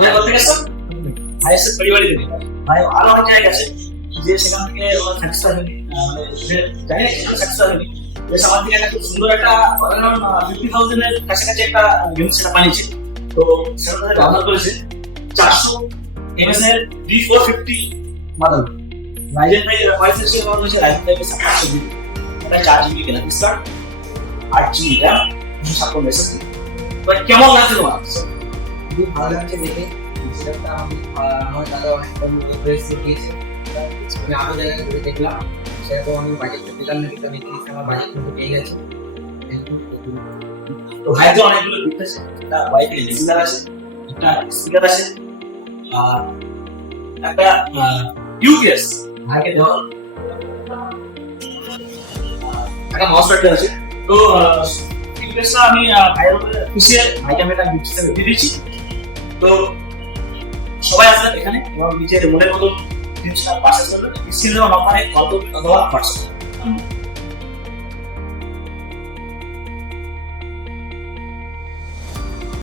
ভাই কোথা থেকে আসছেন? ভাই এসে পরিবারই থেকে। ভাই আরো অনেক জায়গা আছে যে সেখান থেকে ওরা সাকসেস হয়নি, জানি না সেখানে সাকসেস হয়নি। বেশ আমার থেকে একটা খুব সুন্দর একটা অ্যারাউন্ড 50,000 এর কাছাকাছি একটা ইউনিট সেটা বানিয়েছে। তো সেটা তাদের ব্যবহার করেছে 400 এমএস এর D450 মডেল। রাইজেন 5 এর পারফরম্যান্স এর ব্যবহার করেছে রাইজেন 5 এর 700 জিবি। এটা 4 GB graphics card, 8 GB RAM, 256 SSD. ভাই কেমন লাগছে তোমার? খুবই ভালো লাগছে দেখে। সেটা আমার দাদা অনেক কম প্রেসে দিয়েছে, আমি আরো জায়গায় ঘুরে দেখলাম, সেরকম আমি বাজেটটা পেলাম না, কিন্তু আমি জিনিস আমার বাজেট কিন্তু পেয়ে গেছে। তো ভাইয়ের যে অনেকগুলো গিফট আছে, একটা ওয়াইফাই রিসিভার আছে, একটা স্পিকার আছে, আর একটা ইউপিএস ভাইকে দেওয়া হলো। একটা মাউস প্যাড আছে। তো ইউপিএসটা আমি ভাইয়ের উপরে খুশি হয়ে ভাইকে আমি একটা গিফট হিসেবে দিয়ে দিয়েছি। তো সবাই আসবেন এখানে এবং নিজের মনের মতো জিনিসটা পারচেজ করবেন। স্ক্রিনে দেওয়া নম্বরে কল অথবা হোয়াটসঅ্যাপ।